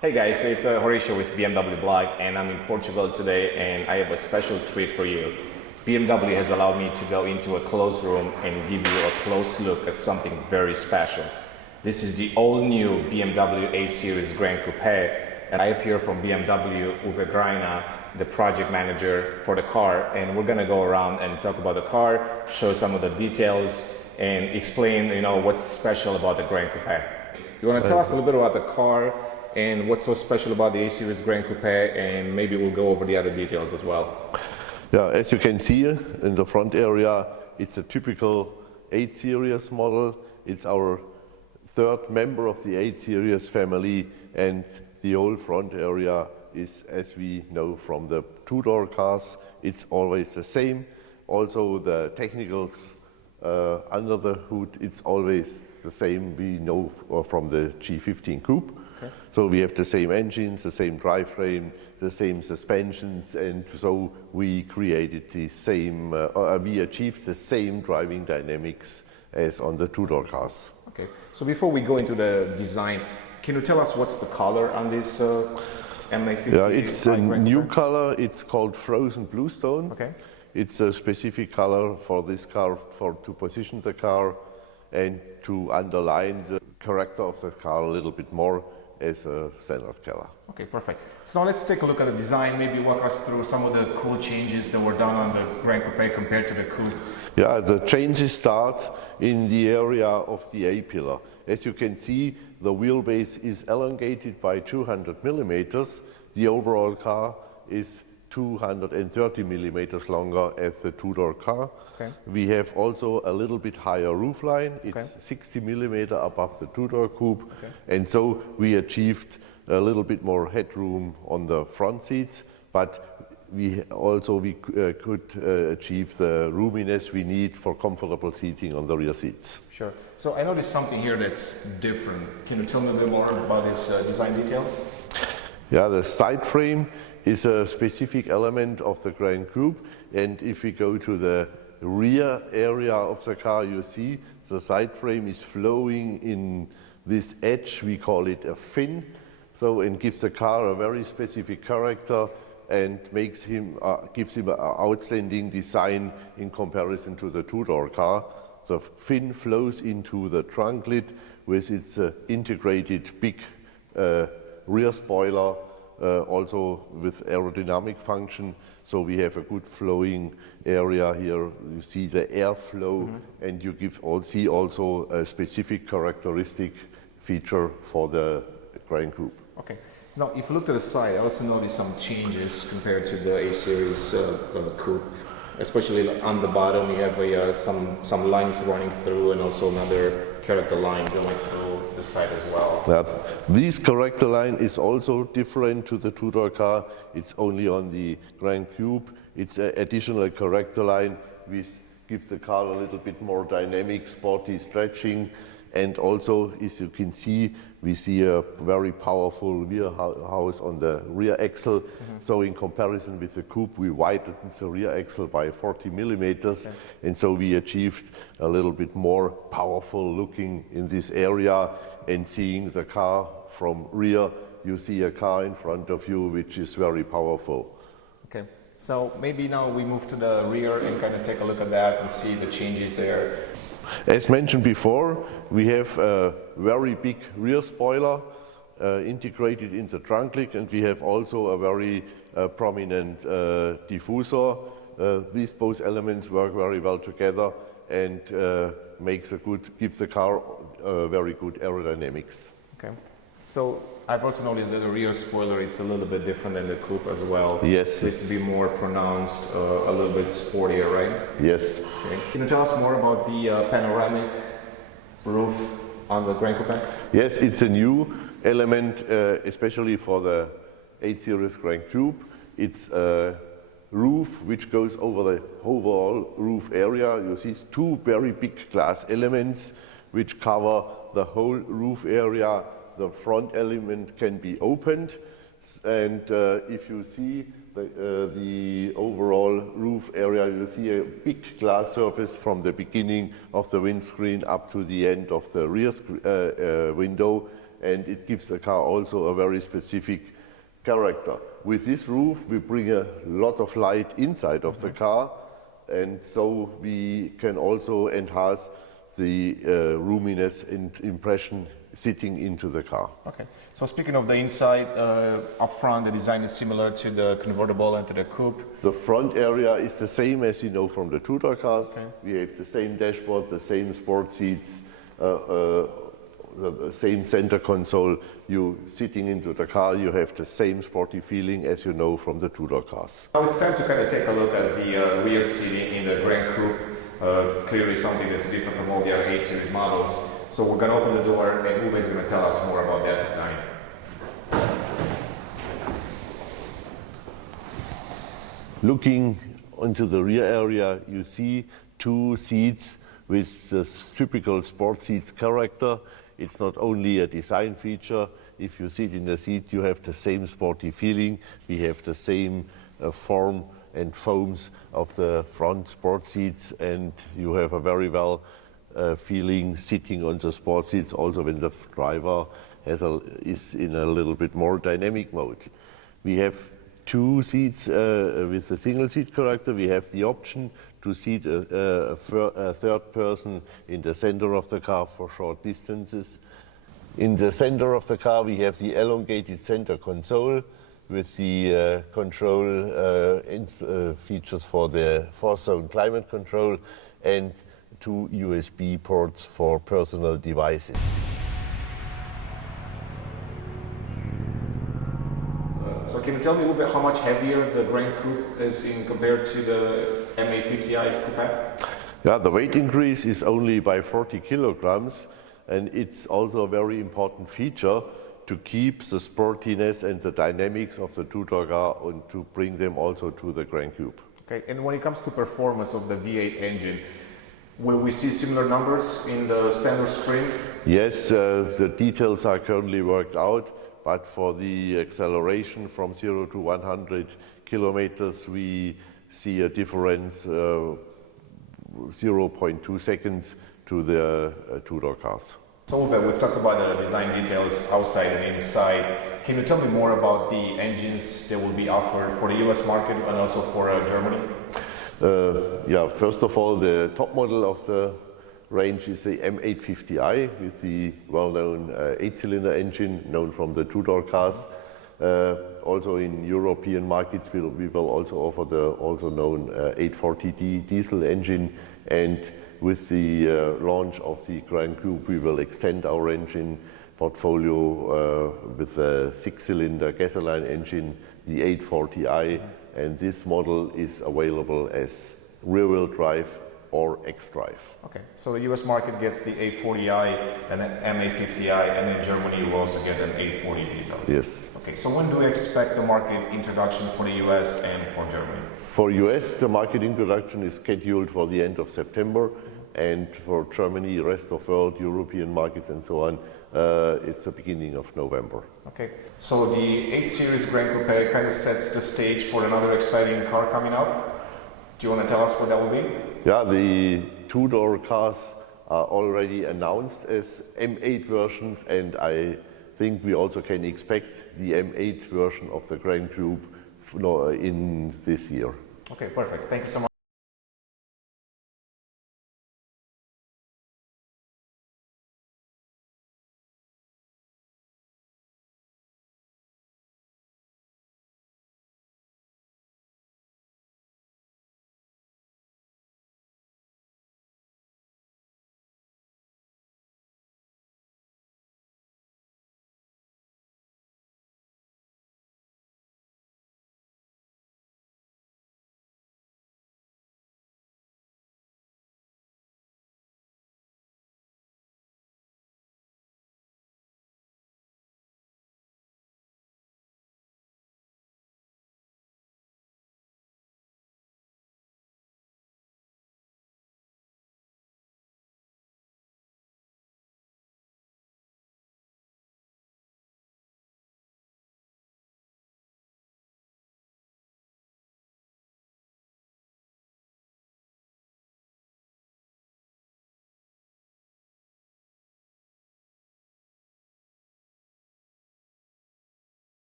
Hey guys, it's Horatio with BMWBLOG, and I'm in Portugal today, and I have a special treat for you. BMW has allowed me to go into a closed room and give you a close look at something very special. This is the all-new BMW A Series Gran Coupe, and I have here from BMW Uwe Greiner, the project manager for the car, and we're gonna go around and talk about the car, show some of the details, and explain, what's special about the Gran Coupe. You want to tell us a little bit about the car and what's so special about the A Series Gran Coupe, and maybe we'll go over the other details as well. Yeah, as you can see in the front area, it's a typical 8 Series model. It's our third member of the 8 Series family, and the whole front area is, as we know from the two-door cars, it's always the same. Also the technicals under the hood, it's always the same we know from the G15 Coupe. Okay. So we have the same engines, the same drivetrain, the same suspensions, and so we created the same, we achieved the same driving dynamics as on the two-door cars. Okay, so before we go into the design, can you tell us what's the color on this M850i? Yeah, it's a new color. It's called Frozen Bluestone. Okay. It's a specific color for this car, to position the car and to underline the character of the car a little bit more as a standard color. Okay, perfect. So now let's take a look at the design, maybe walk us through some of the cool changes that were done on the Gran Coupe compared to the Coupe. Yeah, the changes start in the area of the A-pillar. As you can see, the wheelbase is elongated by 200 millimeters. The overall car is 230 millimeters longer as the two-door car. Okay. We have also a little bit higher roofline. It's 60 millimeter above the two-door coupe. Okay. And so we achieved a little bit more headroom on the front seats, but we could achieve the roominess we need for comfortable seating on the rear seats. Sure. So I noticed something here that's different. Can you tell me a bit more about this design detail? Yeah, the side frame is a specific element of the Gran Coupe, and if we go to the rear area of the car, you see the side frame is flowing in this edge. We call it a fin, so it gives the car a very specific character and gives him an outstanding design in comparison to the two-door car. The fin flows into the trunk lid with its integrated big rear spoiler, also with aerodynamic function, so we have a good flowing area here. You see the airflow, and you see also a specific characteristic feature for the Gran Coupe. Okay. So now, if you look to the side, I also noticed some changes compared to the A Series Coupe. Especially on the bottom, you have some lines running through, and also another character line going through the side as well. This character line is also different to the two-door car. It's only on the Gran Coupe. It's an additional character line which gives the car a little bit more dynamic, sporty stretching. And also, as you can see, we see a very powerful rear house on the rear axle. So in comparison with the Coupe, we widened the rear axle by 40 millimeters. Okay. And so we achieved a little bit more powerful looking in this area. And seeing the car from rear, you see a car in front of you, which is very powerful. Okay. So maybe now we move to the rear and kind of take a look at that and see the changes there. As mentioned before, we have a very big rear spoiler integrated in the trunk lid, and we have also a very prominent diffuser. These both elements work very well together and gives the car very good aerodynamics. Okay. So I've also noticed that the rear spoiler, it's a little bit different than the Coupe as well. Yes. It seems to be more pronounced, a little bit sportier, right? Yes. Okay. Can you tell us more about the panoramic roof on the Gran Coupe? Yes, it's a new element, especially for the 8 Series Gran Coupe. It's a roof which goes over the overall roof area. You see two very big glass elements which cover the whole roof area. The front element can be opened, and if you see the overall roof area, you see a big glass surface from the beginning of the windscreen up to the end of the rear window, and it gives the car also a very specific character. With this roof, we bring a lot of light inside of the car, and so we can also enhance the roominess and impression sitting into the car. Okay. So speaking of the inside, up front, the design is similar to the convertible and to the coupe. The front area is the same as you know from the two-door cars. Okay. We have the same dashboard, the same sport seats, the same center console. You sitting into the car, you have the same sporty feeling as you know from the two-door cars. Now it's time to kind of take a look at the rear seating in the Gran Coupe. Clearly something that's different from all the other 8 Series models. So we're going to open the door and Uwe is going to tell us more about that design. Looking into the rear area, you see 2 seats with this typical sport seats character. It's not only a design feature. If you sit in the seat, you have the same sporty feeling. We have the same form and foams of the front sport seats, and you have a very well feeling sitting on the sport seats also when the driver is in a little bit more dynamic mode. We have 2 seats with a single seat character. We have the option to seat a third person in the center of the car for short distances. In the center of the car we have the elongated center console with the control features for the 4-zone climate control and 2 USB ports for personal devices. So can you tell me a little bit how much heavier the Gran Coupe is compared to the M850i Coupe? Yeah, the weight increase is only by 40 kilograms, and it's also a very important feature to keep the sportiness and the dynamics of the two-door car and to bring them also to the Gran Coupe. Okay, and when it comes to performance of the V8 engine, will we see similar numbers in the standard screen? Yes, the details are currently worked out, but for the acceleration from 0 to 100 kilometers, we see a difference 0.2 seconds to the two-door cars. So we've talked about the design details outside and inside. Can you tell me more about the engines that will be offered for the US market and also for Germany? Yeah, first of all, the top model of the range is the M850i with the well-known 8-cylinder engine known from the two-door cars. Also in European markets we will also offer the also known 840D diesel engine, and with the launch of the Gran Coupe we will extend our engine portfolio with a 6-cylinder gasoline engine, the 840i, and this model is available as rear-wheel drive or X-Drive. Okay, so the US market gets the 840i and an M850i, and in Germany you will also get an 840 diesel. Yes. Okay, so when do we expect the market introduction for the US and for Germany? For US, the market introduction is scheduled for the end of September, and for Germany, rest of world, European markets and so on, it's the beginning of November. Okay, so the 8 Series Gran Coupe kind of sets the stage for another exciting car coming up. Do you want to tell us what that will be? Yeah, the two-door cars are already announced as M8 versions, and I think we also can expect the M8 version of the Gran Coupe in this year. Okay, perfect. Thank you so much.